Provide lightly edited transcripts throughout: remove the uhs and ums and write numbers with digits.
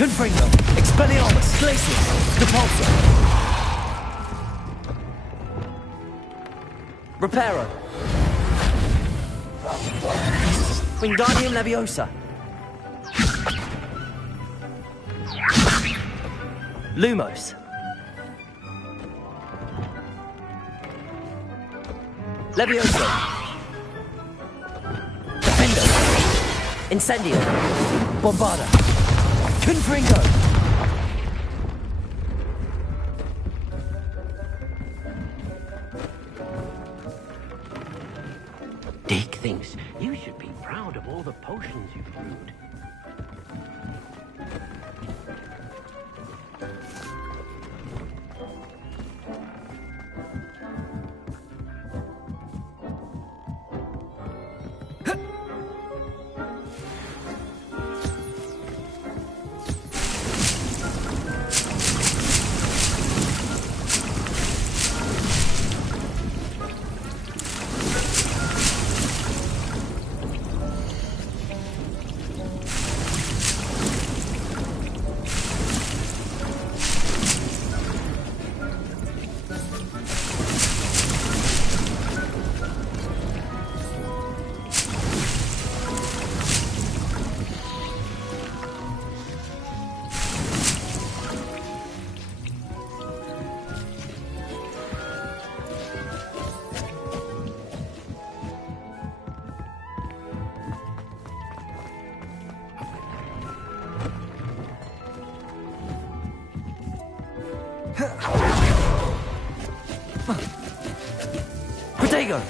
Confringo, Expelliarmus, Glacius, Depulso. Reparo. Wingardium Leviosa. Lumos. Levioso. Defendo. Incendio. Bombarda. Confringo. Dick thinks you should be proud of all the potions you've brewed. Protego!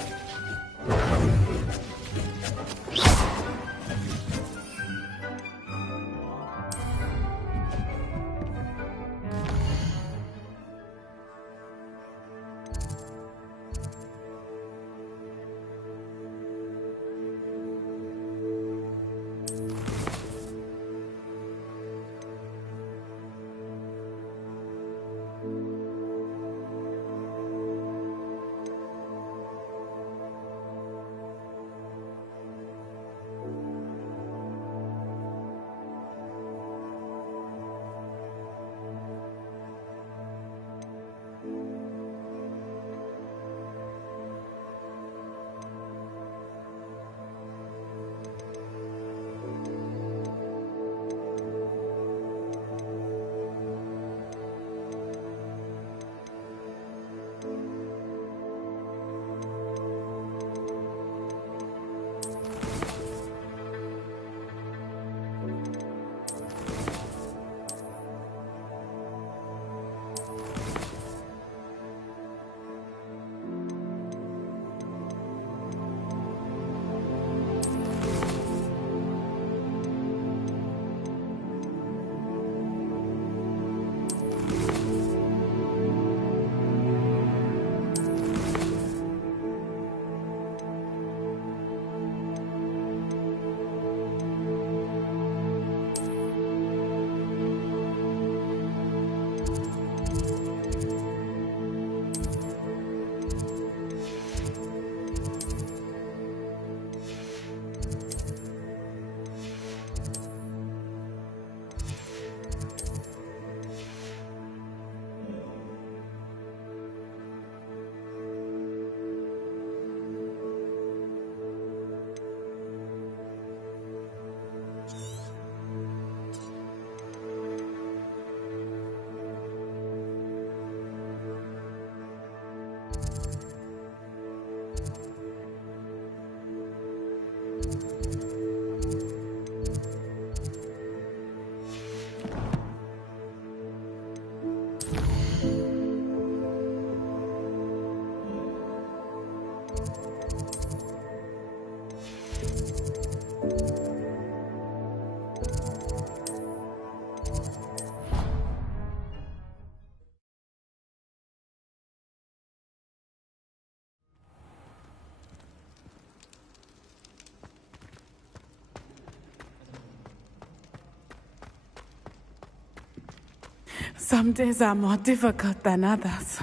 Some days are more difficult than others.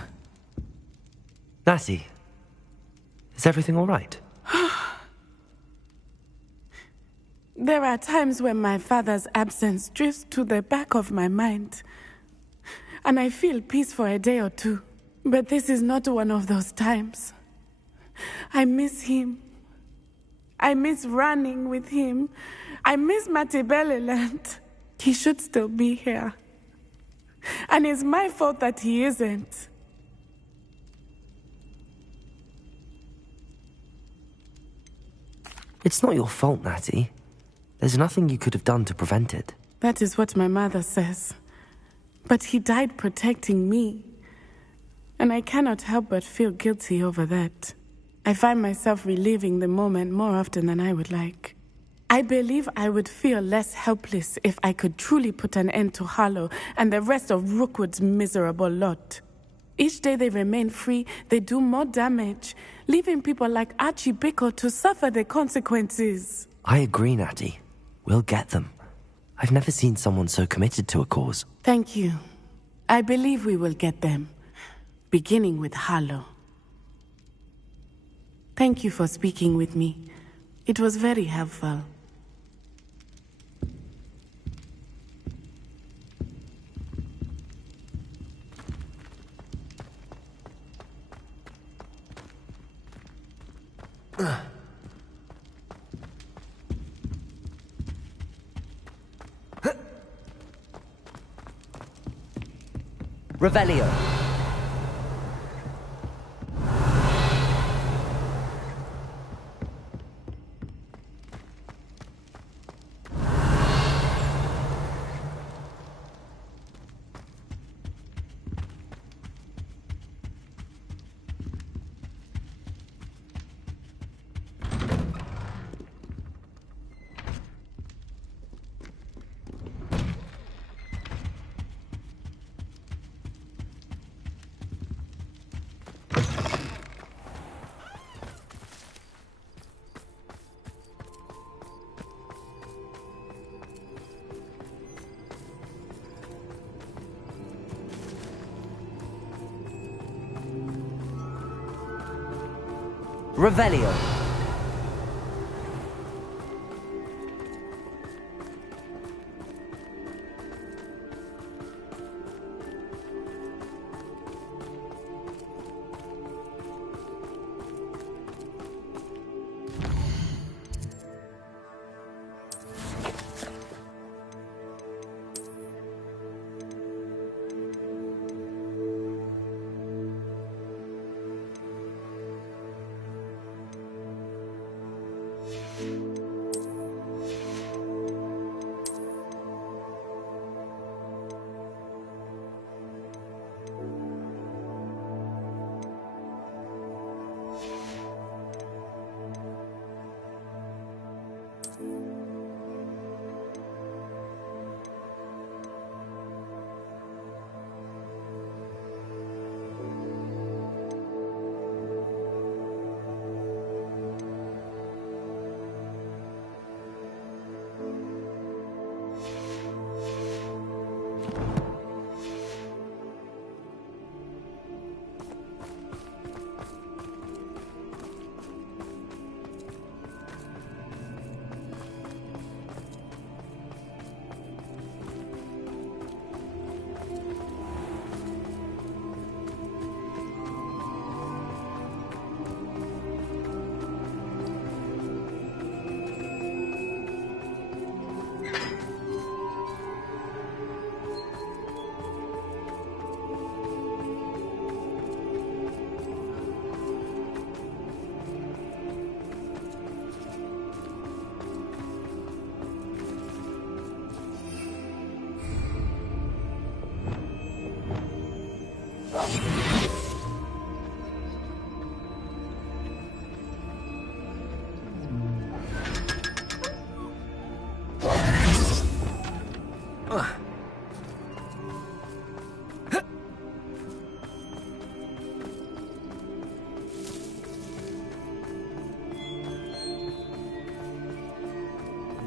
Lassie, is everything all right? There are times when my father's absence drifts to the back of my mind, and I feel peace for a day or two. But this is not one of those times. I miss him. I miss running with him. I miss Matebeleland. He should still be here. And it's my fault that he isn't. It's not your fault, Natty. There's nothing you could have done to prevent it. That is what my mother says. But he died protecting me. And I cannot help but feel guilty over that. I find myself reliving the moment more often than I would like. I believe I would feel less helpless if I could truly put an end to Harlow and the rest of Rookwood's miserable lot. Each day they remain free, they do more damage, leaving people like Archie Bickle to suffer the consequences. I agree, Natty. We'll get them. I've never seen someone so committed to a cause. Thank you. I believe we will get them, beginning with Harlow. Thank you for speaking with me. It was very helpful. Revelio. Revelio.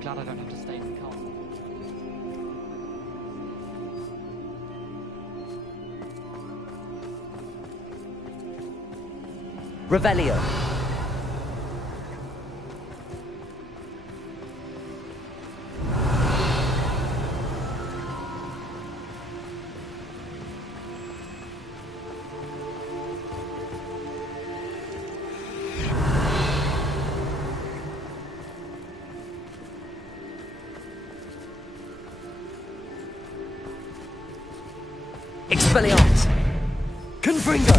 Glad I don't have to stay in the car. Revelio. Expelliarmus! Confringo!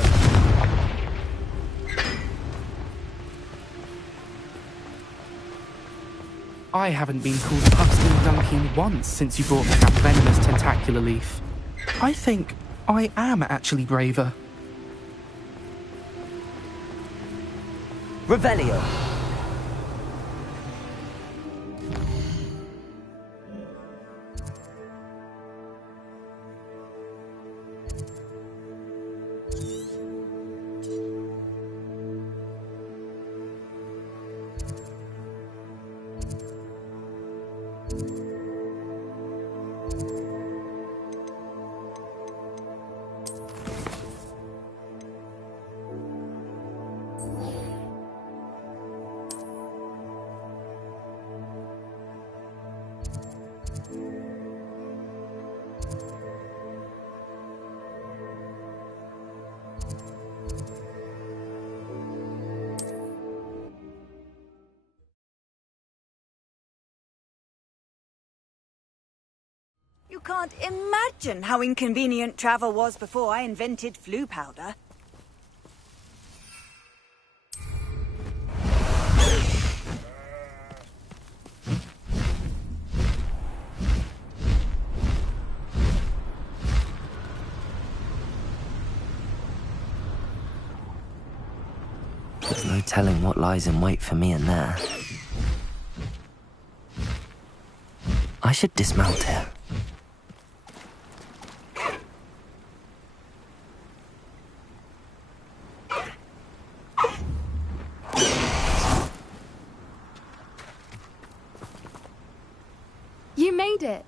I haven't been called Puxton Dunking once since you brought me that venomous tentacular leaf. I think I am actually braver. Revelio! You can't imagine how inconvenient travel was before I invented flu powder. There's no telling what lies in wait for me in there. I should dismount here. You made it.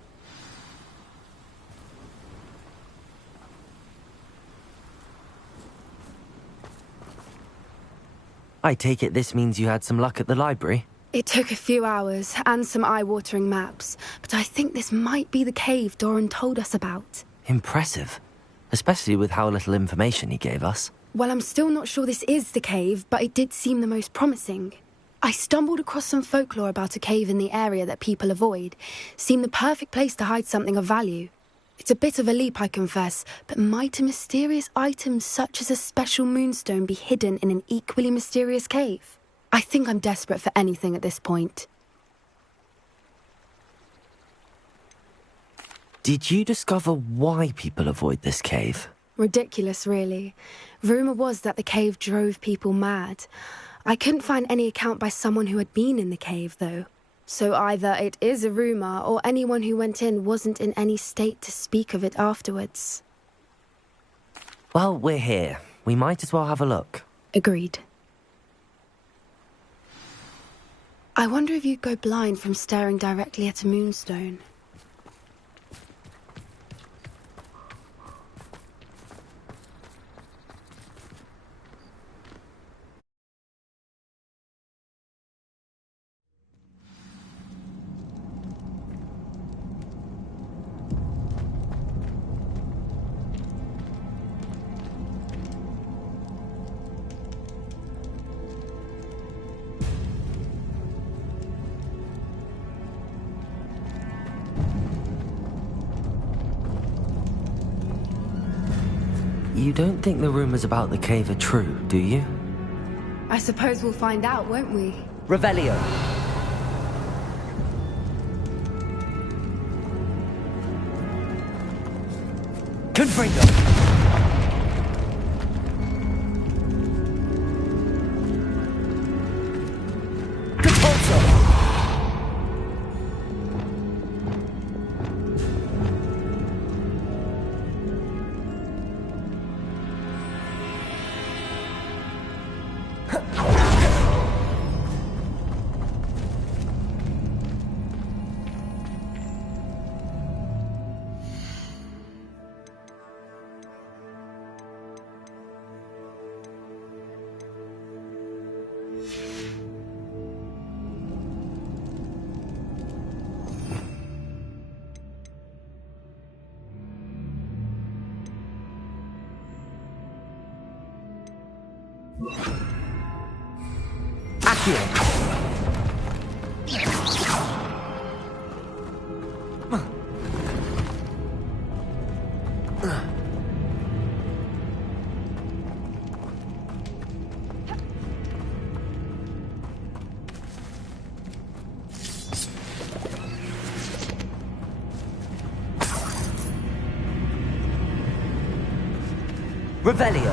I take it this means you had some luck at the library? It took a few hours and some eye-watering maps, but I think this might be the cave Doran told us about. Impressive. Especially with how little information he gave us. Well, I'm still not sure this is the cave, but it did seem the most promising. I stumbled across some folklore about a cave in the area that people avoid. Seemed the perfect place to hide something of value. It's a bit of a leap, I confess, but might a mysterious item such as a special moonstone be hidden in an equally mysterious cave? I think I'm desperate for anything at this point. Did you discover why people avoid this cave? Ridiculous, really. Rumour was that the cave drove people mad. I couldn't find any account by someone who had been in the cave, though. So either it is a rumour, or anyone who went in wasn't in any state to speak of it afterwards. Well, we're here. We might as well have a look. Agreed. I wonder if you'd go blind from staring directly at a moonstone. You don't think the rumors about the cave are true, do you? I suppose we'll find out, won't we? Revelio! Confringo! Revelio.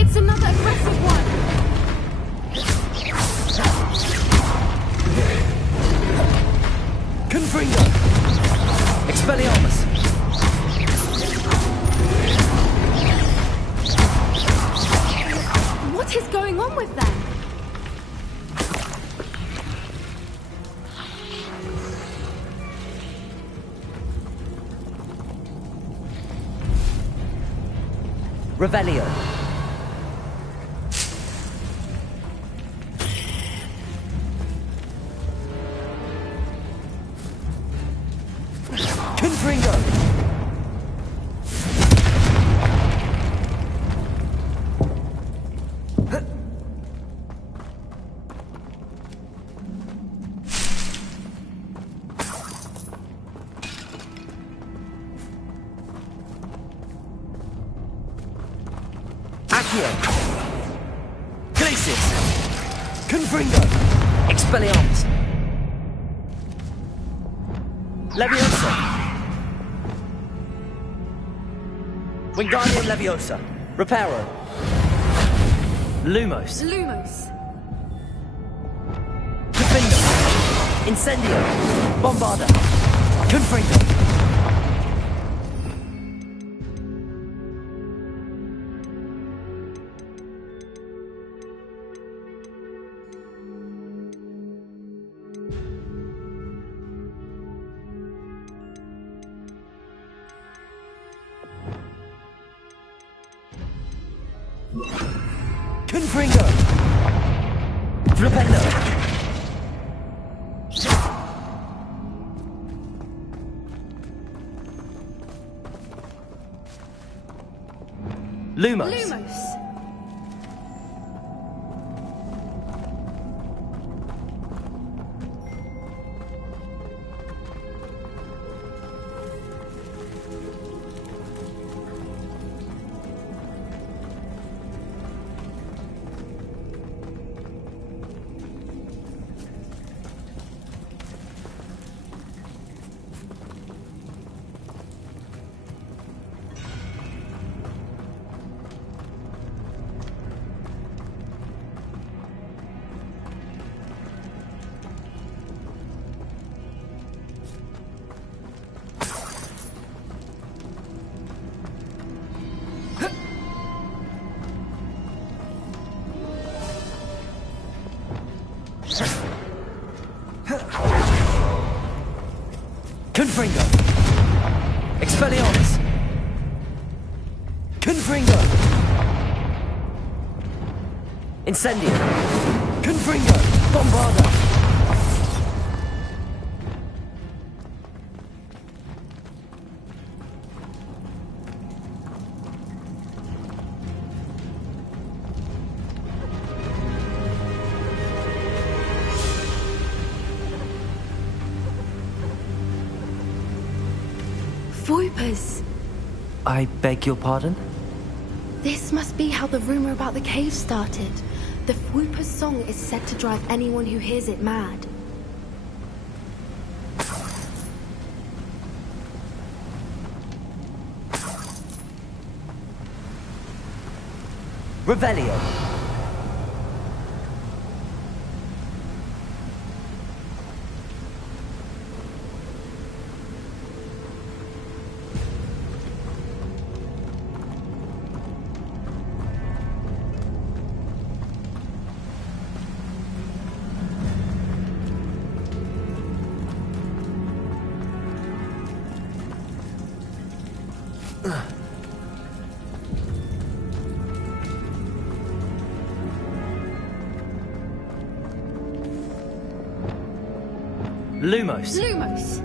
It's another aggressive one! Confringo. Expelliarmus. What is going on with them? Revelio. Confringo. Accio. Glacius. Confringo. Expelliarmus. Leviosa. Wingardium Leviosa. Reparo. Lumos. Lumos. Defendo. Incendio. Bombarda. Confringo. Confringo. Flipendo. Lumos. Lumos. Confringo. Expelliarmus. Confringo. Incendio. Confringo. Bombarda. Voipers. I beg your pardon? This must be how the rumor about the cave started. The Whooper's song is said to drive anyone who hears it mad. Revelio. Lumos. Lumos.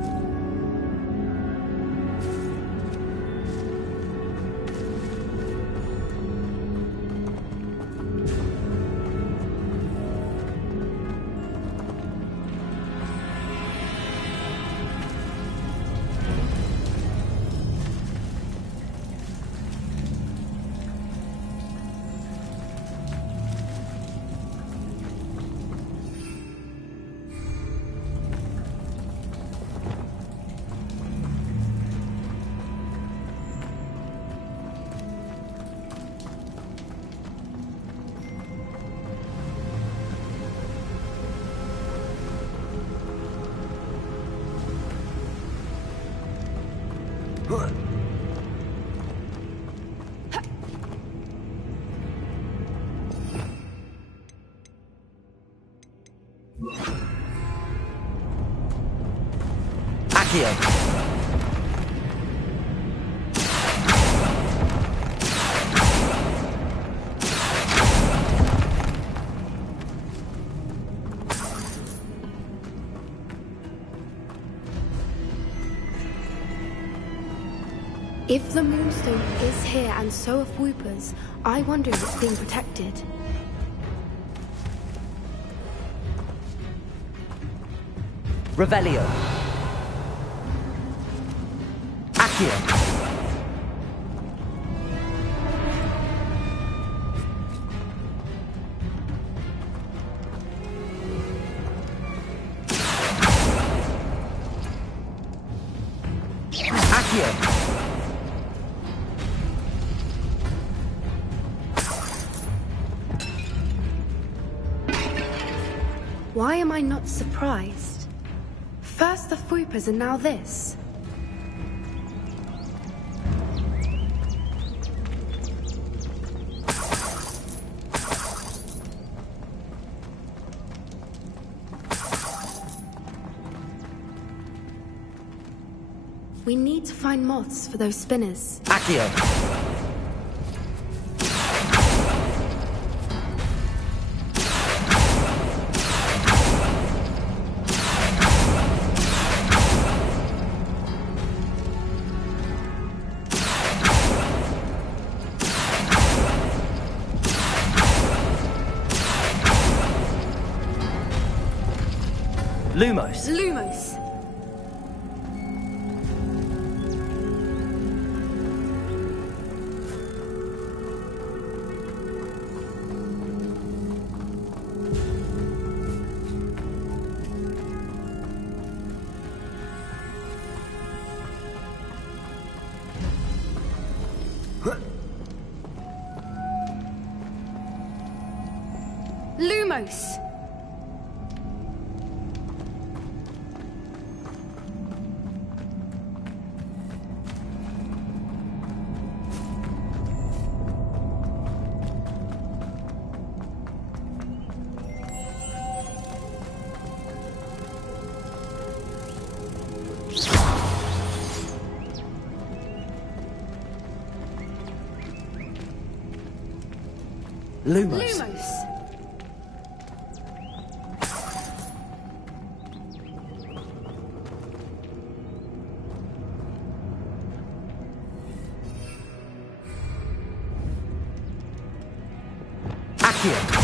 Accio. If the Moonstone is here and so are Whoopers, I wonder if it's being protected. Revelio. Accio. Accio. Why am I not surprised? First the Whoopers and now this. We need to find moths for those spinners. Accio. Lumos. Lumos! Lumos! Lumos. Lumos! Accio.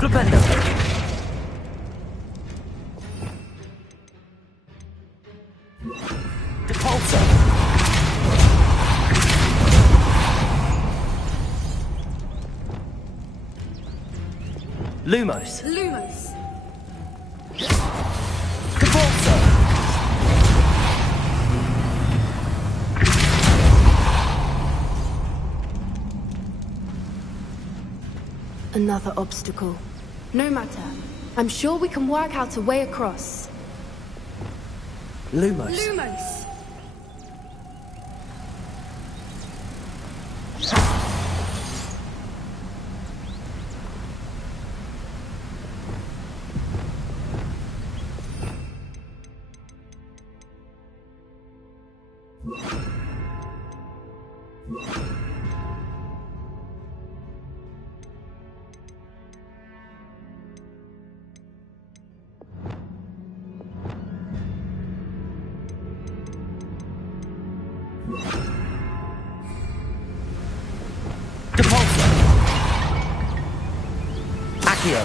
Flipendo. Depulso. Lumos. Lumos! Depulso. Another obstacle. No matter. I'm sure we can work out a way across. Lumos. Lumos! Depulso. Accio.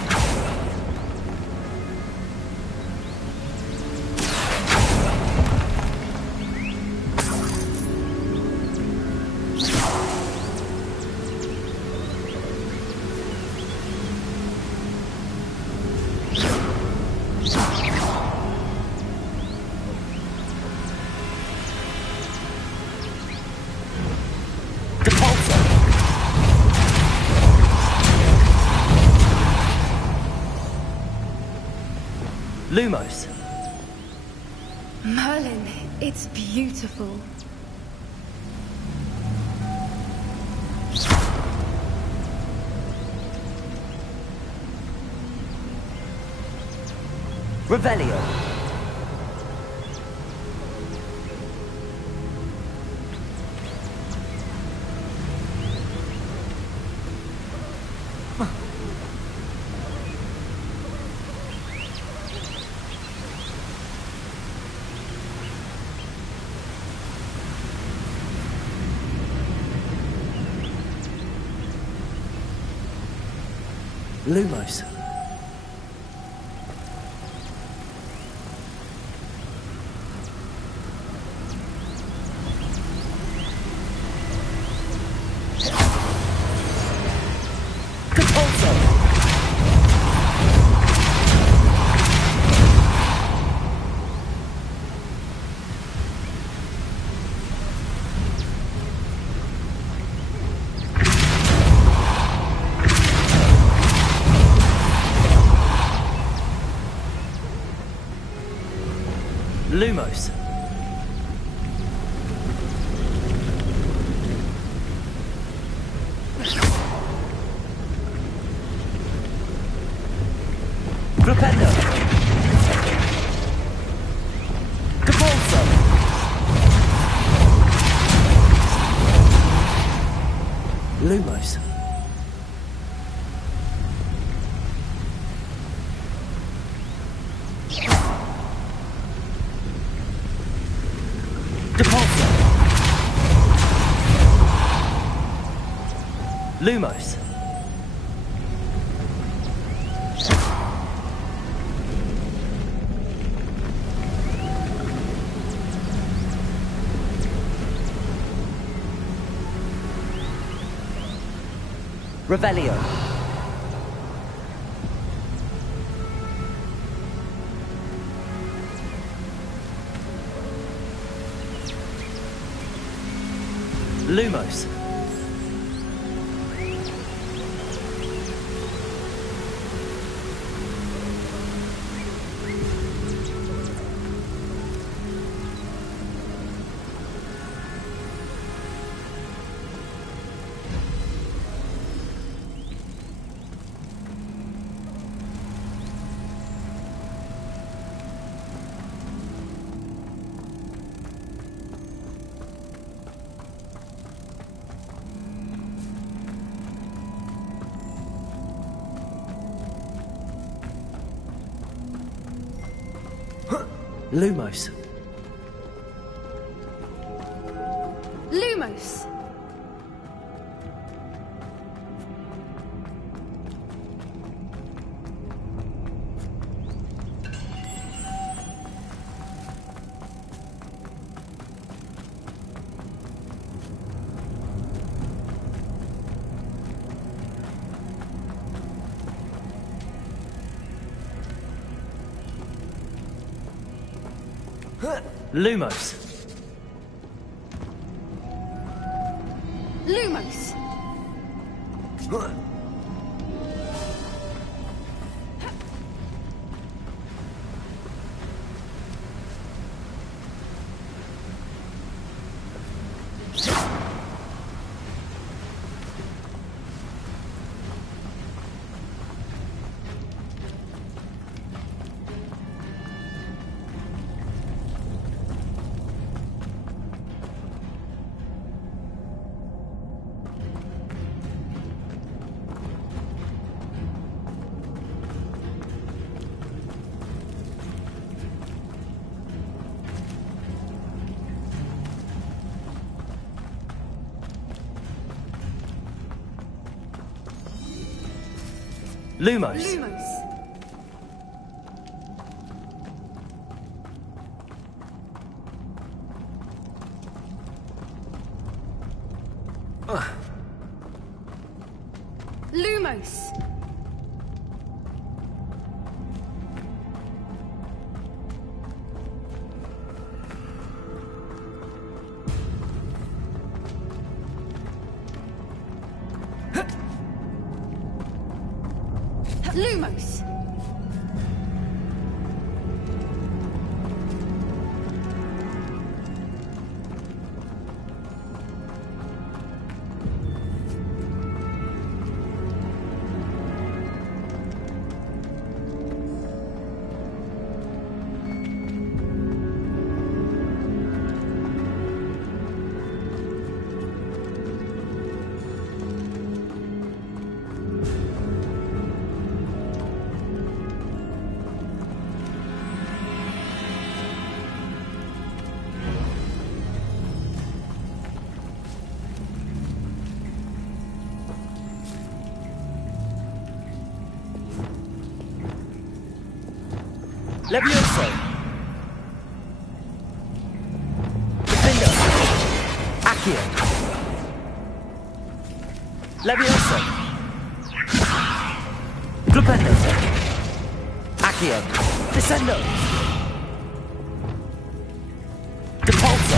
Depulso. Lumos. Merlin, it's beautiful. Revelio. Lumos. Lumos. Propendo. Capolso. Lumos. Lumos. Revelio. Lumos. Lumos. Lumos! Lumos. Lumos! Lumos. Lumos! Lumos! Lumos! Levioso! Defender! Accio! Levioso! Flipendo! Accio! Descendo! Depulso!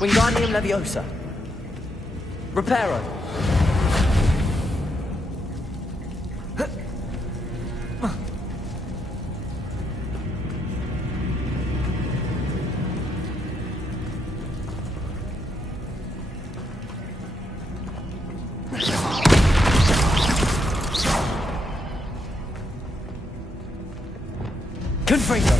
Wingardium Leviosa! Reparo! Confringo!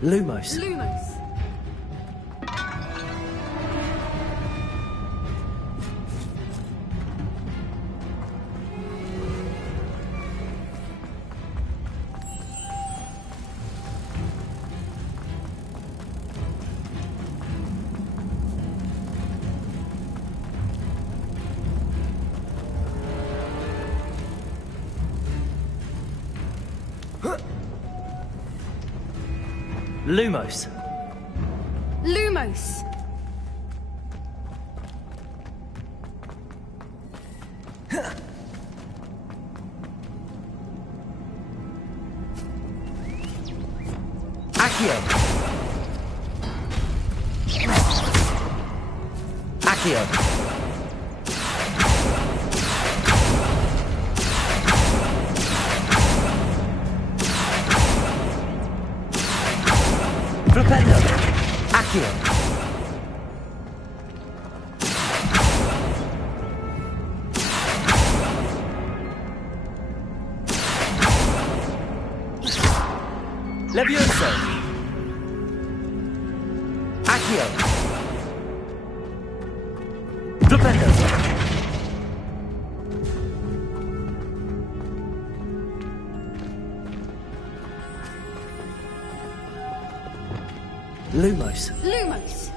Lumos. Lumos. Lumos. Lumos. Accio. Accio. Flipendo. Accio. Levioso. Accio. Flipendo. Lumos. Lumos.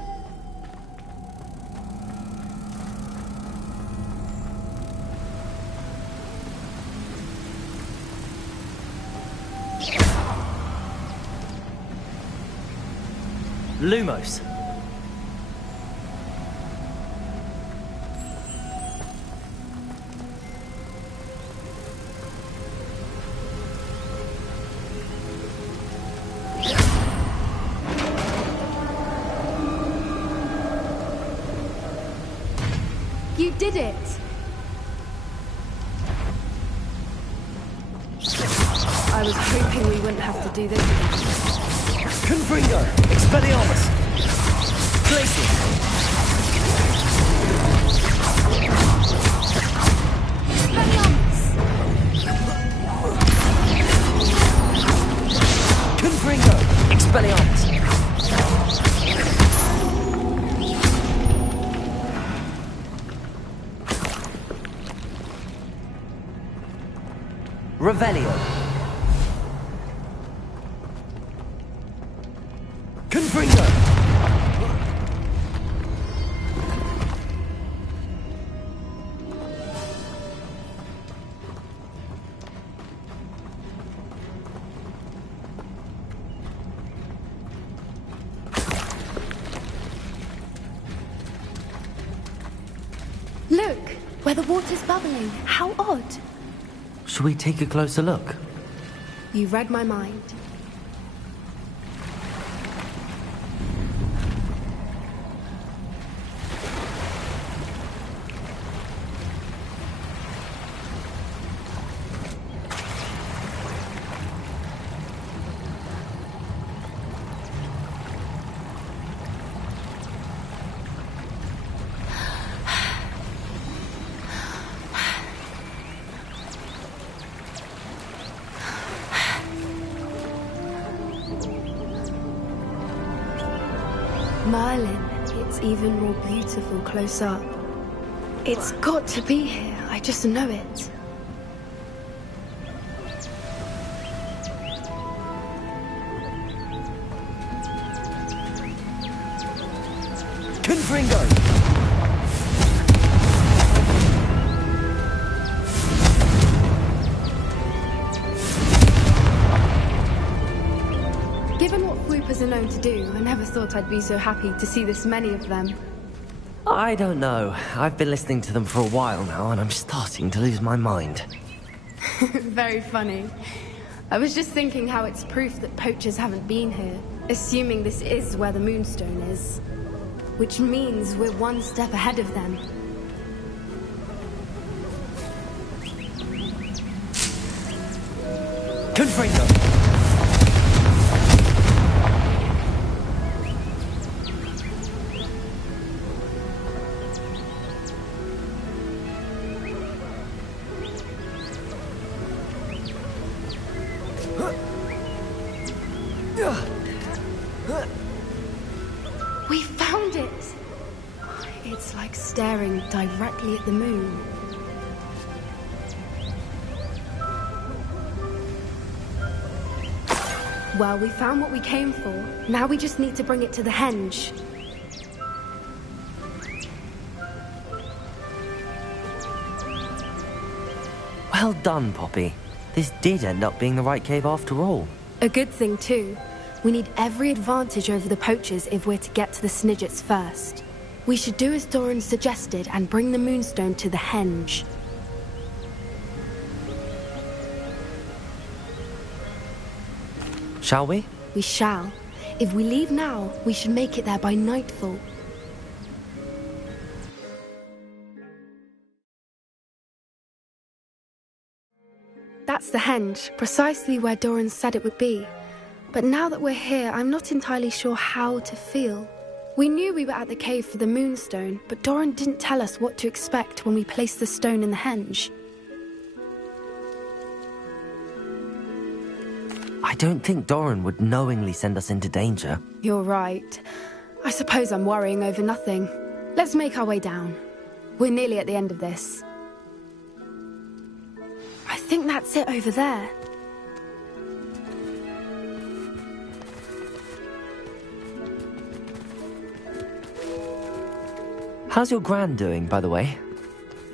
Lumos. You did it. I was hoping we wouldn't have to do this again. Confringo. Expelliarmus. Glacial. Confringo. Expelliarmus. Revelio. Confringo. Look, where the water's bubbling. How odd. Shall we take a closer look? You read my mind. Merlin, it's even more beautiful close up. It's got to be here, I just know it. Confringo! Given what Whoopers are known to do, I never thought I'd be so happy to see this many of them. I don't know. I've been listening to them for a while now, and I'm starting to lose my mind. Very funny. I was just thinking how it's proof that poachers haven't been here, assuming this is where the Moonstone is. Which means we're one step ahead of them. Confringo! We found it! It's like staring directly at the moon. Well, we found what we came for. Now we just need to bring it to the henge. Well done, Poppy. This did end up being the right cave after all. A good thing, too. We need every advantage over the poachers if we're to get to the Snidgets first. We should do as Doran suggested and bring the Moonstone to the henge. Shall we? We shall. If we leave now, we should make it there by nightfall. That's the henge, precisely where Doran said it would be. But now that we're here, I'm not entirely sure how to feel. We knew we were at the cave for the Moonstone, but Doran didn't tell us what to expect when we placed the stone in the henge. I don't think Doran would knowingly send us into danger. You're right. I suppose I'm worrying over nothing. Let's make our way down. We're nearly at the end of this. I think that's it over there. How's your Gran doing, by the way?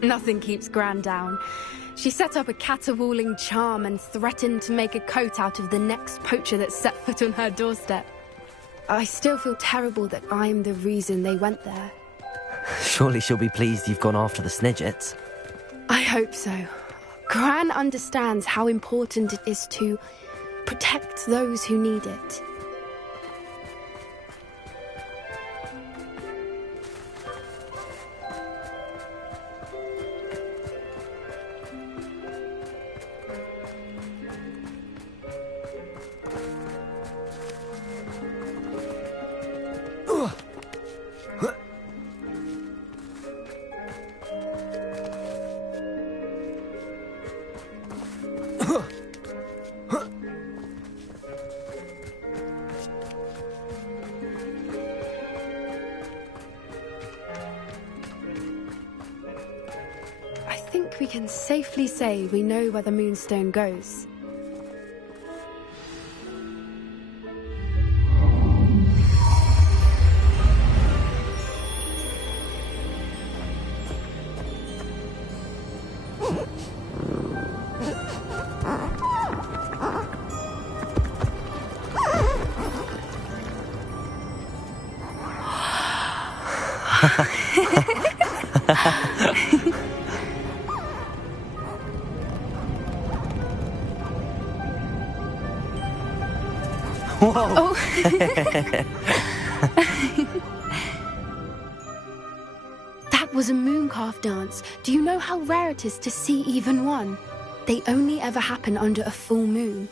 Nothing keeps Gran down. She set up a caterwauling charm and threatened to make a coat out of the next poacher that set foot on her doorstep. I still feel terrible that I'm the reason they went there. Surely she'll be pleased you've gone after the Snidgets. I hope so. Gran understands how important it is to protect those who need it. I think we can safely say we know where the Moonstone goes. Whoa! Oh. That was a mooncalf dance. Do you know how rare it is to see even one? They only ever happen under a full moon.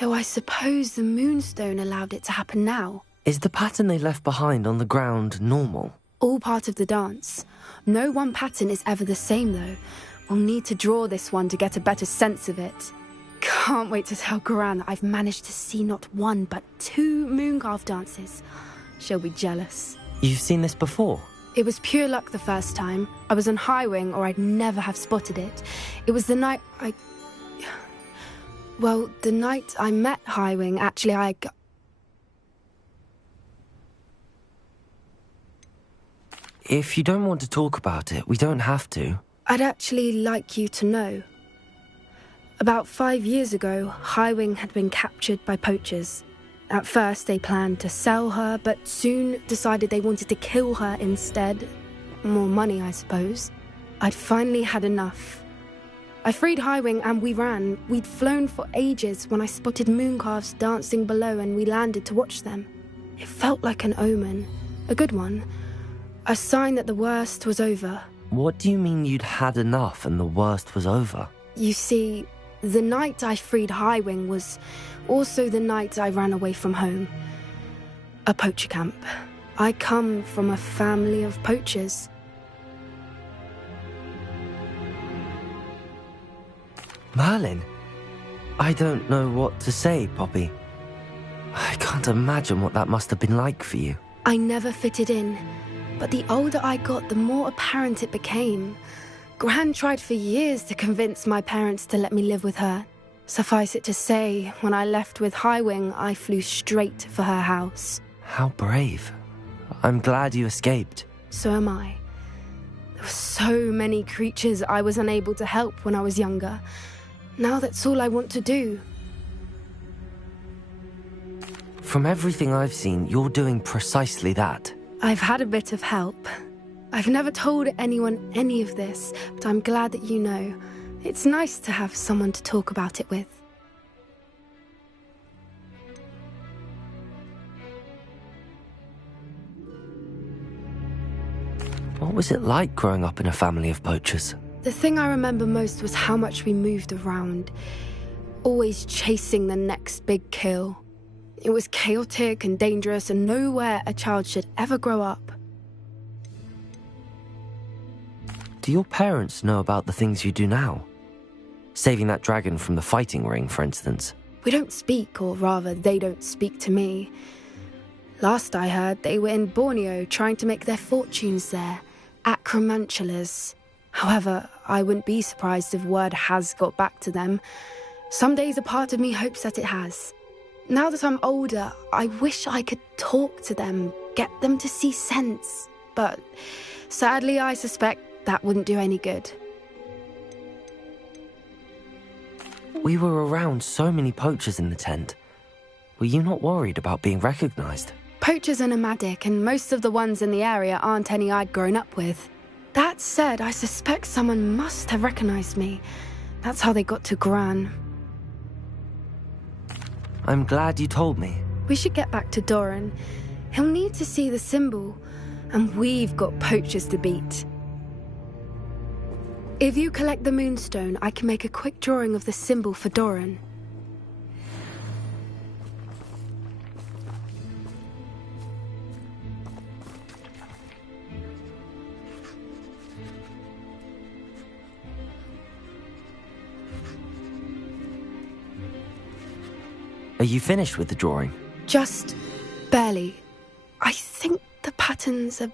Though I suppose the Moonstone allowed it to happen now. Is the pattern they left behind on the ground normal? All part of the dance. No one pattern is ever the same, though. We'll need to draw this one to get a better sense of it. Can't wait to tell Gran that I've managed to see not one, but 2 mooncalf dances. She'll be jealous. You've seen this before? It was pure luck the first time. I was on Highwing, or I'd never have spotted it. It was the night Well, the night I met Highwing, actually, If you don't want to talk about it, we don't have to. I'd actually like you to know. About 5 years ago, Highwing had been captured by poachers. At first, they planned to sell her, but soon decided they wanted to kill her instead. More money, I suppose. I'd finally had enough. I freed Highwing and we ran. We'd flown for ages when I spotted mooncalves dancing below and we landed to watch them. It felt like an omen. A good one. A sign that the worst was over. What do you mean you'd had enough and the worst was over? You see, the night I freed Highwing was also the night I ran away from home. A poacher camp. I come from a family of poachers. Merlin? I don't know what to say, Poppy. I can't imagine what that must have been like for you. I never fitted in, but the older I got, the more apparent it became. Gran tried for years to convince my parents to let me live with her. Suffice it to say, when I left with Highwing, I flew straight for her house. How brave. I'm glad you escaped. So am I. There were so many creatures I was unable to help when I was younger. Now that's all I want to do. From everything I've seen, you're doing precisely that. I've had a bit of help. I've never told anyone any of this, but I'm glad that you know. It's nice to have someone to talk about it with. What was it like growing up in a family of poachers? The thing I remember most was how much we moved around, always chasing the next big kill. It was chaotic and dangerous and nowhere a child should ever grow up. Do your parents know about the things you do now? Saving that dragon from the fighting ring, for instance. We don't speak, or rather, they don't speak to me. Last I heard, they were in Borneo trying to make their fortunes there, acromantulas. However, I wouldn't be surprised if word has got back to them. Some days a part of me hopes that it has. Now that I'm older, I wish I could talk to them, get them to see sense. But sadly, I suspect that wouldn't do any good. We were around so many poachers in the tent. Were you not worried about being recognized? Poachers are nomadic, and most of the ones in the area aren't any I'd grown up with. That said, I suspect someone must have recognized me. That's how they got to Gran. I'm glad you told me. We should get back to Doran. He'll need to see the symbol, and we've got poachers to beat. If you collect the moonstone, I can make a quick drawing of the symbol for Doran. Are you finished with the drawing? Just barely. I think the pattern's a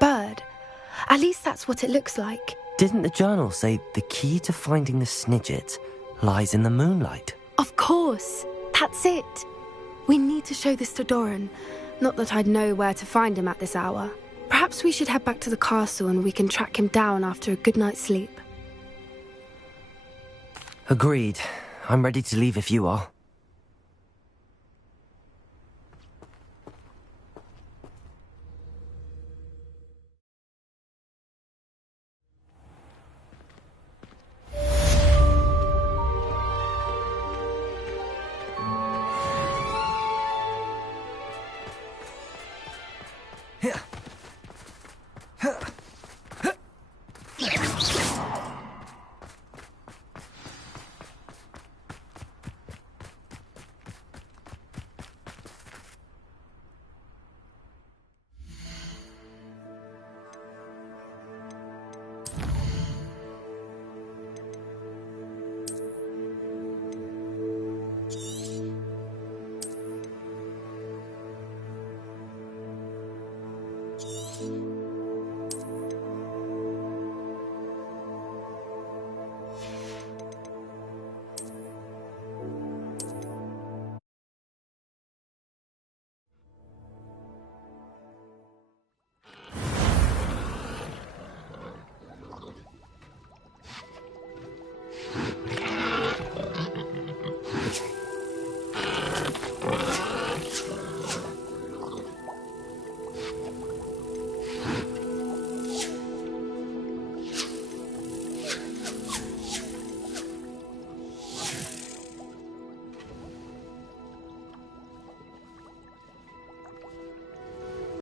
bird. At least that's what it looks like. Didn't the journal say the key to finding the Snidget lies in the moonlight? Of course. That's it. We need to show this to Doran. Not that I'd know where to find him at this hour. Perhaps we should head back to the castle and we can track him down after a good night's sleep. Agreed. I'm ready to leave if you are.